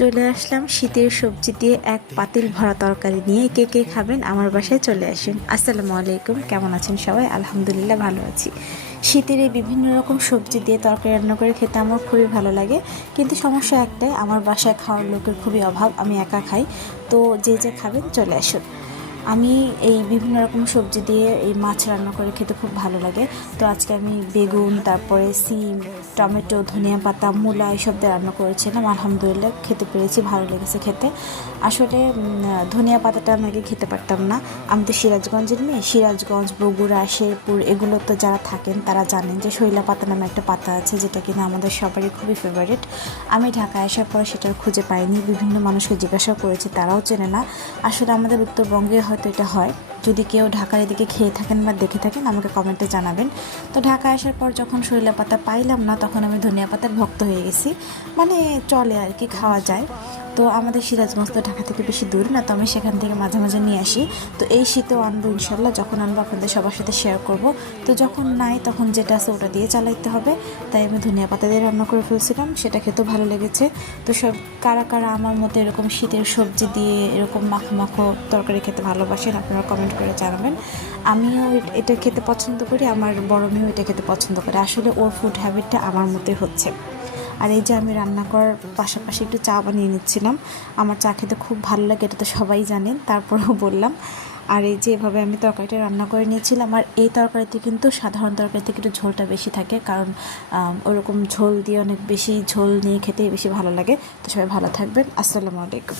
চলে আসলাম শীতের সবজি দিয়ে এক পাতিল ভরা তরকারি নিয়ে। কে কে খাবেন আমার বাসায় চলে আসেন। আসসালামু আলাইকুম, কেমন আছেন সবাই? আলহামদুলিল্লাহ ভালো আছি। শীতের এই বিভিন্ন রকম সবজি দিয়ে তরকারি রান্না করে খেতে আমার খুবই ভালো লাগে, কিন্তু সমস্যা একটাই, আমার বাসায় খাওয়ার লোকের খুবই অভাব, আমি একা খাই। তো যে খাবেন চলে আসুন। আমি এই বিভিন্ন রকম সবজি দিয়ে এই মাছ রান্না করে খেতে খুব ভালো লাগে। তো আজকে আমি বেগুন, তারপরে সিম, টমেটো, ধনিয়া পাতা, মূলা এসব দিয়ে রান্না করেছিলাম। আলহামদুলিল্লাহ খেতে পেরেছি, ভালো লেগেছে খেতে। আসলে ধনিয়া পাতাটা আমি আগে খেতে পারতাম না। আমি তো সিরাজগঞ্জের মেয়ে। সিরাজগঞ্জ, বগুড়া, শেরপুর এগুলো তো যারা থাকেন তারা জানেন যে শৈলা পাতা নামে একটা পাতা আছে, যেটা কিনা আমাদের সবারই খুবই ফেভারিট। আমি ঢাকায় আসার পরে সেটা খুঁজে পাইনি, বিভিন্ন মানুষকে জিজ্ঞাসা করেছি, তারাও চেনে না। আসলে আমাদের উত্তরবঙ্গে হয়তো এটা হয়। যদি কেউ ঢাকার এদিকে খেয়ে থাকেন বা দেখে থাকেন আমাকে কমেন্টে জানাবেন। তো ঢাকা আসার পর যখন শৈলা পাতা পাইলাম না, তখন আমি ধনিয়া পাতার ভক্ত হয়ে গেছি। মানে চলে আর কি, খাওয়া যায়। তো আমাদের সিরাজগঞ্জ তো ঢাকা থেকে বেশি দূর না, তো আমি সেখান থেকে মাঝে মাঝে নিয়ে আসি। তো এই শীতেও আনবো ইনশাল্লাহ, যখন আনবো আপনাদের সবার সাথে শেয়ার করব। তো যখন নাই তখন যেটা আছে ওটা দিয়ে চালাইতে হবে। তাই আমি ধনিয়া পাতা দিয়ে রান্না করে ফেলছিলাম, সেটা খেতেও ভালো লেগেছে। তো সব কারা কারা আমার মতো এরকম শীতের সবজি দিয়ে এরকম মাখো মাখো তরকারি খেতে ভালোবাসেন, আপনারা কমেন্ট করে জানাবেন। আমিও এটা খেতে পছন্দ করি, আমার বড় মেয়েও এটা খেতে পছন্দ করে। আসলে ওর ফুড হ্যাবিটটা আমার মতোই হচ্ছে। আর এই যে আমি রান্না করার পাশাপাশি একটু চা বানিয়ে নিচ্ছিলাম। আমার চা খেতে খুব ভালো লাগে, এটা তো সবাই জানেন, তারপরেও বললাম। আর এই যে এভাবে আমি তরকারিটা রান্না করে নিয়েছিলাম। আর এই তরকারিতে কিন্তু সাধারণ তরকারি থেকে একটু ঝোলটা বেশি থাকে, কারণ ওরকম ঝোল দিয়ে অনেক বেশি ঝোল নিয়ে খেতে বেশি ভালো লাগে। তো সবাই ভালো থাকবেন। আসসালামু আলাইকুম।